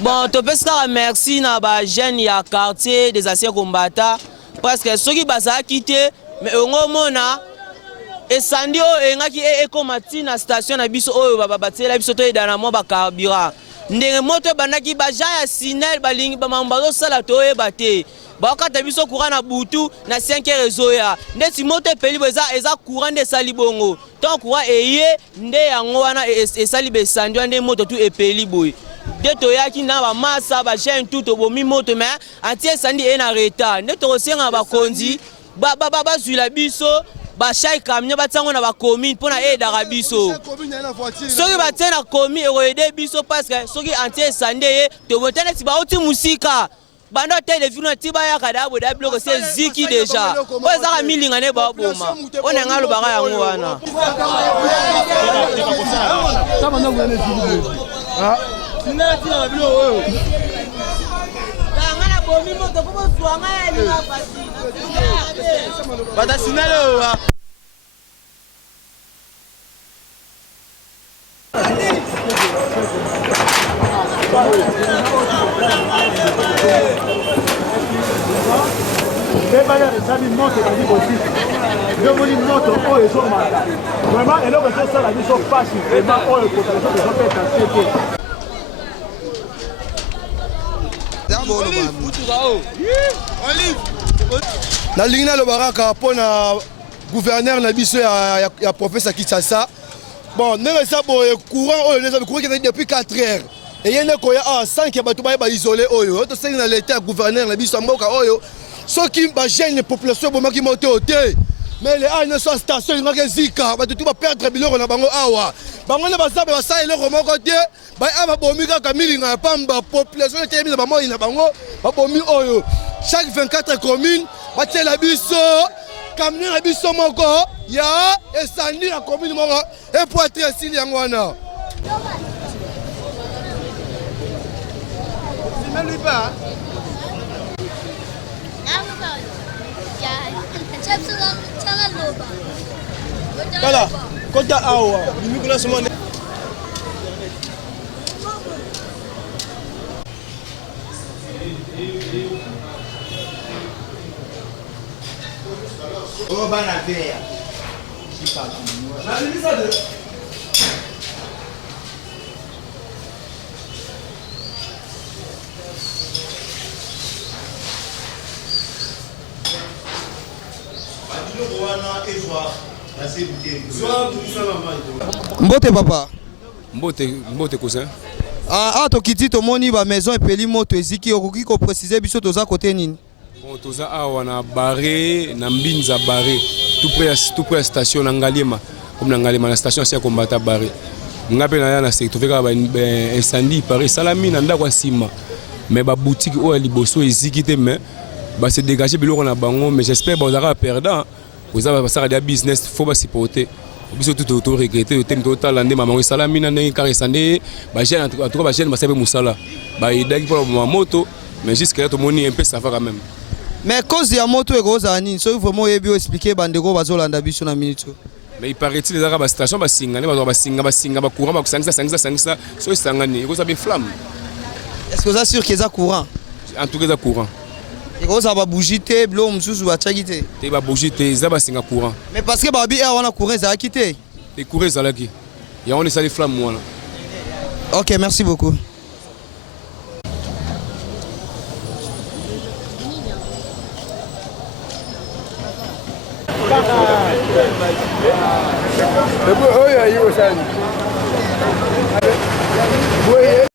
Bon, tu peux merci na ba jeune ya quartier des anciens combattants parce que ceux qui basa quitté mais au mona et sandio et ngaki e komati na station na biso oyo babatela biso to edana mo ba carburant ndenge moto bandaki ba ja ya sinel balingi ba mambazo sala to e bate ba kata biso courant na butu na 5 réseau ya ndeti moto peli eza courant de salibongo tant courant eye nde yango wana e sali be sandio nde moto tu epeli boy deto yaki na ba massa ba jeune tout bomi moto mais antie sandi e na retard nde to senga ba konzi ba zuila biso ba chai kamnya batango na ba commune pona aidera biso soki batie na commune eroede biso parce que soki antie sandi e to botana ti ba oti musika bando te de vino ti ba ya kada bo da bloco c'est ziki déjà o ezaka milinga ne ba boma ona ngalo ba yango wana na lingina lo baraka pona gouverneur na biso ya professeur Kitsasa bon ndenge ça boye courant oyo neza courant qui depuis 4 heures et yene ko ya 5 ya bato ba isolé oyo to sengi na l'état gouverneur na biso mboka oyo soki ba jeune population boma ki monte hotel mais les ane so station ngaka zika bato tu ba perdre biloko na bango awa bango na basabe basala eloko moko te ba aba bomi kaka milinga pamba population te mina ba moi na bango ba bomi oyo chaque 24 communes batie la biso camion na biso moko ya esandi na commune moko e poitre asili yango wana lui pas voilà kota awa nimikula sema oh bana pea si pas na limisa de Mbote papa. Mbote cousin. Ah tokiti tomoni ba maison epeli moto eziki okoki ko préciser biso toza côté nini? Bon toza awa na barré na mbinza barré tout près station na Ngaliema comme na Ngaliema na station ancien combattant barré. Ngape na ya na secteur veka ba incendie Paris salami na ndako sima. Mais ba boutique o liboso eziki te mais ba se dégager biloko na bango mais j'espère ba ozaka perdant. Vous avez passé à business, il faut pas supporter. Vous avez tout regretté, le thème total, l'année, maman, salami, n'année, car il en tout cas, ma chère, Moussala. Il y a pour ma moto, mais jusqu'à là, tout le monde est un peu ça quand même. Mais cause de la moto et gros années, ça vraiment bien expliqué, Bandego, Bazolanda, Bichon, la minute. Mais il paraît-il les Arabes station, Basinga, courant, ça, soit Sangani, vous avez flamme. Est-ce que vous êtes sûr qu'ils ont courant? En tout cas, courant. Et vous avez bougé, bleu, moussous ou à Tchagité. Tu vas bouger, tu vas singa courant. Mais parce que Babi on a courant, ça a quitté. Et courir, ça l'a qui. Il y a on est salé flamme, moi. Ok, merci beaucoup. Oh, yeah, you were saying. boye